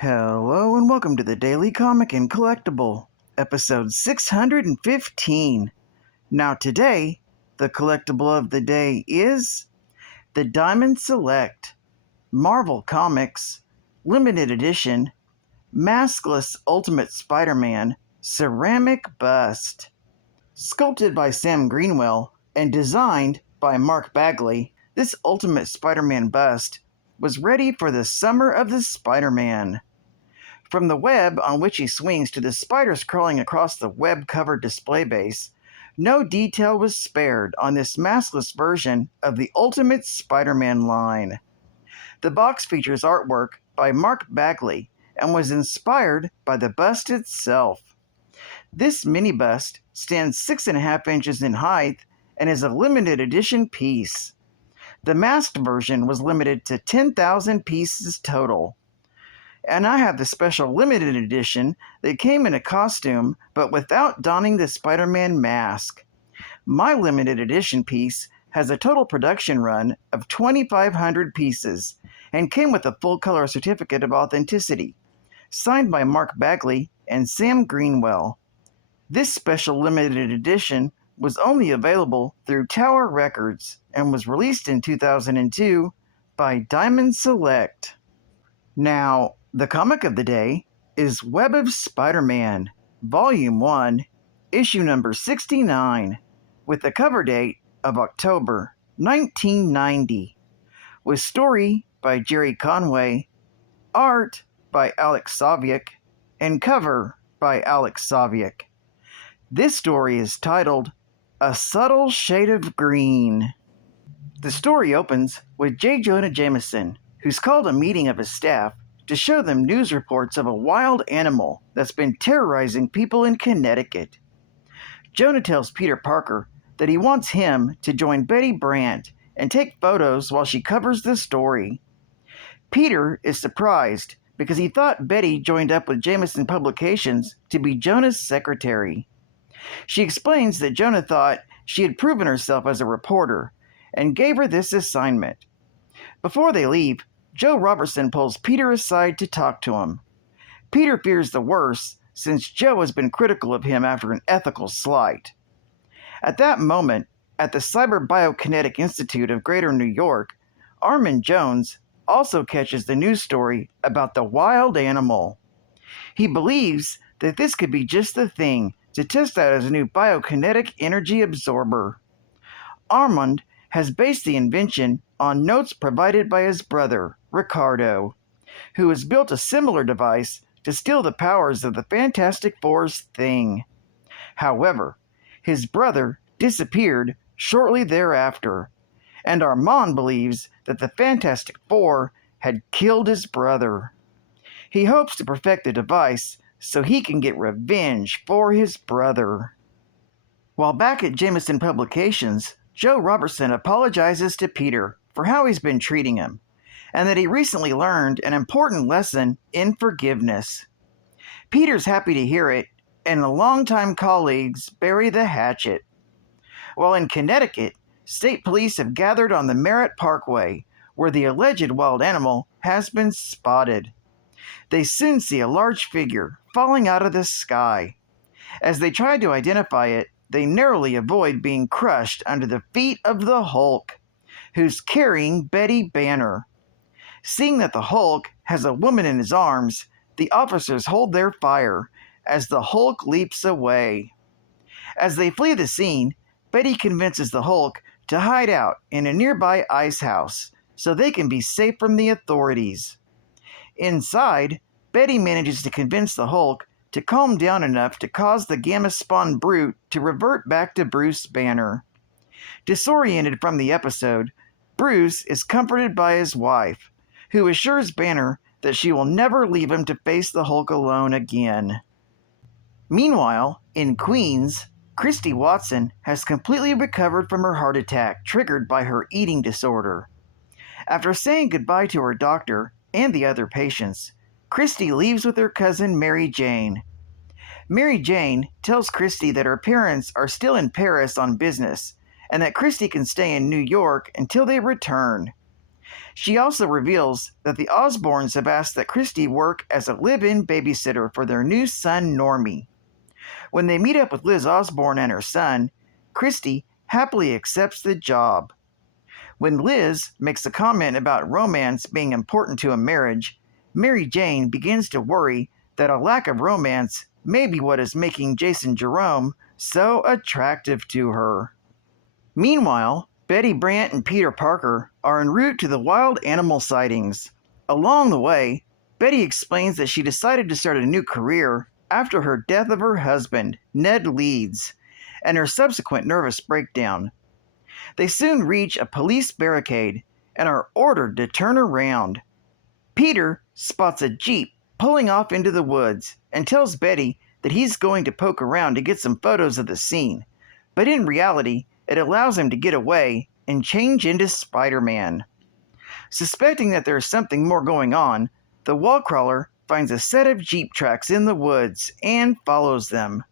Hello and welcome to the Daily Comic and Collectible, episode 615. Now today, the collectible of the day is the Diamond Select Marvel Comics Limited Edition Maskless Ultimate Spider-Man Ceramic Bust. Sculpted by Sam Greenwell and designed by Mark Bagley, this Ultimate Spider-Man bust was ready for the summer of the Spider-Man. From the web on which he swings to the spiders crawling across the web-covered display base, no detail was spared on this maskless version of the Ultimate Spider-Man line. The box features artwork by Mark Bagley and was inspired by the bust itself. This mini bust stands 6.5 inches in height and is a limited edition piece. The masked version was limited to 10,000 pieces total. And I have the special limited edition that came in a costume but without donning the Spider-Man mask. My limited edition piece has a total production run of 2,500 pieces and came with a full-color certificate of authenticity, signed by Mark Bagley and Sam Greenwell. This special limited edition was only available through Tower Records and was released in 2002 by Diamond Select. Now, the comic of the day is Web of Spider-Man, Volume 1, Issue number 69, with the cover date of October 1990, with story by Jerry Conway, art by Alex Saviuk, and cover by Alex Saviuk. This story is titled A Subtle Shade of Green. The story opens with J. Jonah Jameson, who's called a meeting of his staff to show them news reports of a wild animal that's been terrorizing people in Connecticut. Jonah tells Peter Parker that he wants him to join Betty Brant and take photos while she covers the story. Peter is surprised because he thought Betty joined up with Jameson Publications to be Jonah's secretary. She explains that Jonah thought she had proven herself as a reporter and gave her this assignment. Before they leave, Joe Robertson pulls Peter aside to talk to him. Peter fears the worst since Joe has been critical of him after an ethical slight. At that moment, at the Cyber Biokinetic Institute of Greater New York, Armin Jones also catches the news story about the wild animal. He believes that this could be just the thing to test out his new biokinetic energy absorber. Armand has based the invention on notes provided by his brother, Ricardo, who has built a similar device to steal the powers of the Fantastic Four's thing. However, his brother disappeared shortly thereafter, and Armand believes that the Fantastic Four had killed his brother. He hopes to perfect the device so he can get revenge for his brother. While back at Jameson Publications, Joe Robertson apologizes to Peter for how he's been treating him, and that he recently learned an important lesson in forgiveness. Peter's happy to hear it, and the longtime colleagues bury the hatchet. While in Connecticut, state police have gathered on the Merritt Parkway, where the alleged wild animal has been spotted. They soon see a large figure falling out of the sky. As they try to identify it, they narrowly avoid being crushed under the feet of the Hulk, who's carrying Betty Banner. Seeing that the Hulk has a woman in his arms, the officers hold their fire as the Hulk leaps away. As they flee the scene, Betty convinces the Hulk to hide out in a nearby ice house so they can be safe from the authorities. Inside, Betty manages to convince the Hulk to calm down enough to cause the Gamma-Spawn brute to revert back to Bruce Banner. Disoriented from the episode, Bruce is comforted by his wife, who assures Banner that she will never leave him to face the Hulk alone again. Meanwhile, in Queens, Christy Watson has completely recovered from her heart attack triggered by her eating disorder. After saying goodbye to her doctor and the other patients, Christy leaves with her cousin Mary Jane. Mary Jane tells Christy that her parents are still in Paris on business and that Christy can stay in New York until they return. She also reveals that the Osborns have asked that Christy work as a live-in babysitter for their new son, Normie. When they meet up with Liz Osborn and her son, Christy happily accepts the job. When Liz makes a comment about romance being important to a marriage, Mary Jane begins to worry that a lack of romance may be what is making Jason Jerome so attractive to her. Meanwhile, Betty Brant and Peter Parker are en route to the wild animal sightings. Along the way, Betty explains that she decided to start a new career after her death of her husband, Ned Leeds, and her subsequent nervous breakdown. They soon reach a police barricade and are ordered to turn around. Peter spots a jeep pulling off into the woods and tells Betty that he's going to poke around to get some photos of the scene, but in reality, it allows him to get away and change into Spiderman. Suspecting that there is something more going on, the wall crawler finds a set of jeep tracks in the woods and follows them.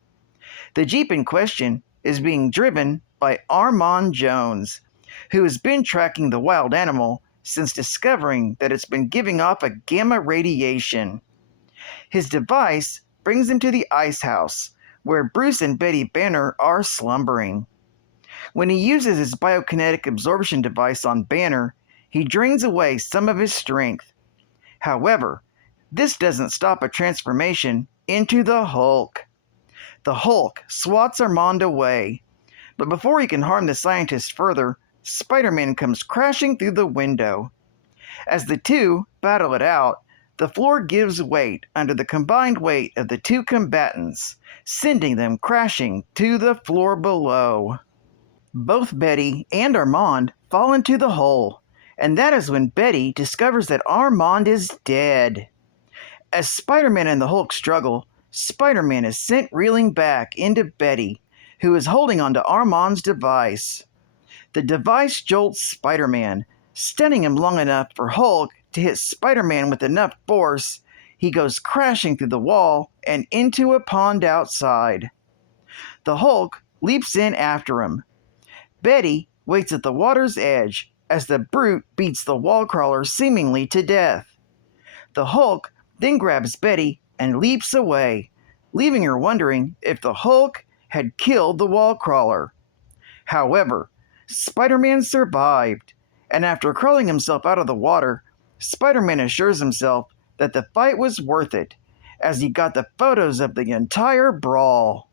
The jeep in question is being driven by Armand Jones, who has been tracking the wild animal since discovering that it's been giving off a gamma radiation. His device brings him to the ice house, where Bruce and Betty Banner are slumbering. When he uses his biokinetic absorption device on Banner, he drains away some of his strength. However, this doesn't stop a transformation into the Hulk. The Hulk swats Armand away, but before he can harm the scientist further, Spider-Man comes crashing through the window. As the two battle it out, the floor gives way under the combined weight of the two combatants, sending them crashing to the floor below. Both Betty and Armand fall into the hole, and that is when Betty discovers that Armand is dead. As Spider-Man and the Hulk struggle, Spider-Man is sent reeling back into Betty, who is holding onto Armand's device. The device jolts Spider-Man, stunning him long enough for Hulk to hit Spider-Man with enough force he goes crashing through the wall and into a pond outside. The Hulk leaps in after him. Betty waits at the water's edge as the brute beats the wall crawler seemingly to death. The Hulk then grabs Betty and leaps away, leaving her wondering if the Hulk had killed the wall crawler. However, Spider-Man survived, and after crawling himself out of the water, Spider-Man assures himself that the fight was worth it, as he got the photos of the entire brawl.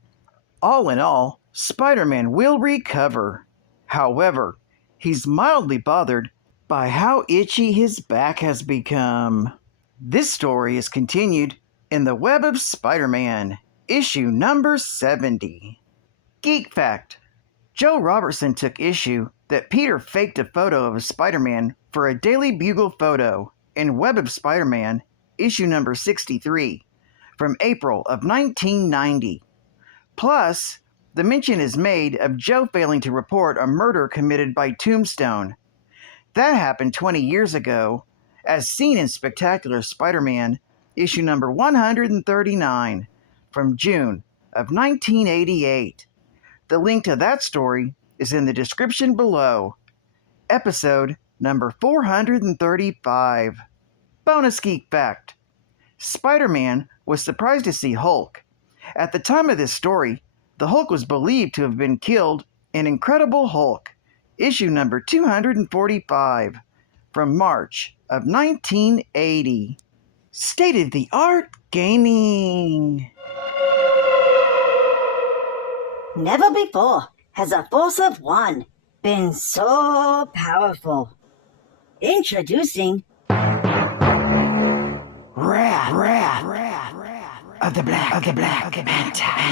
All in all, Spider-Man will recover. However, he's mildly bothered by how itchy his back has become. This story is continued in The Web of Spider-Man, issue number 70. Geek Fact: Joe Robertson took issue that Peter faked a photo of Spider-Man for a Daily Bugle photo in Web of Spider-Man, issue number 63, from April of 1990. Plus, the mention is made of Joe failing to report a murder committed by Tombstone. That happened 20 years ago, as seen in Spectacular Spider-Man, issue number 139, from June of 1988. The link to that story is in the description below. Episode number 435. Bonus Geek Fact: Spider-Man was surprised to see Hulk. At the time of this story, the Hulk was believed to have been killed in Incredible Hulk, issue number 245, from March of 1980. State-of-the-art gaming. Never before has a force of one been so powerful. Introducing Wrath of the Black Manta.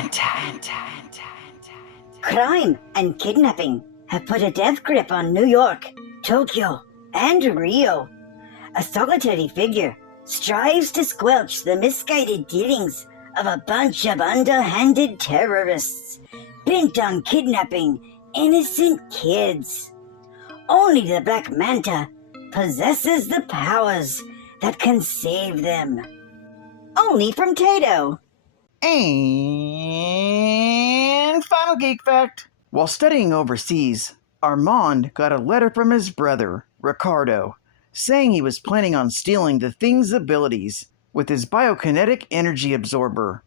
crime and kidnapping have put a death grip on New York, Tokyo, and Rio. A solitary figure strives to squelch the misguided dealings of a bunch of underhanded terrorists bent on kidnapping innocent kids. Only the Black Manta possesses the powers that can save them. Only from Tato. And final geek fact: while studying overseas, Armand got a letter from his brother, Ricardo, saying he was planning on stealing the Thing's abilities with his biokinetic energy absorber.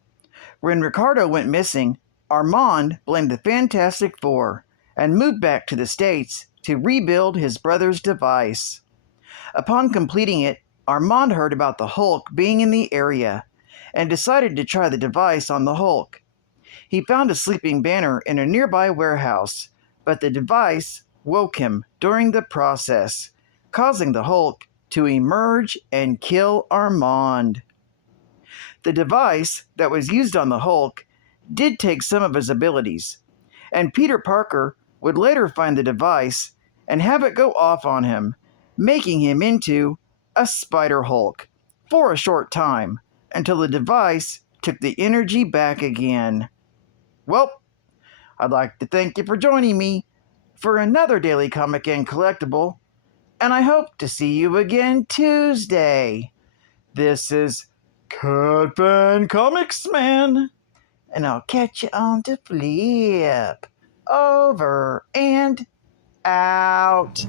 When Ricardo went missing, Armand blamed the Fantastic Four and moved back to the States to rebuild his brother's device. Upon completing it, Armand heard about the Hulk being in the area and decided to try the device on the Hulk. He found a sleeping Banner in a nearby warehouse, but the device woke him during the process, causing the Hulk to emerge and kill Armand. The device that was used on the Hulk did take some of his abilities, and Peter Parker would later find the device and have it go off on him, making him into a Spider Hulk for a short time until the device took the energy back again. Well, I'd like to thank you for joining me for another Daily Comic and Collectible, and I hope to see you again Tuesday. This is Catfan Comics Man, and I'll catch you on the flip. Over and out.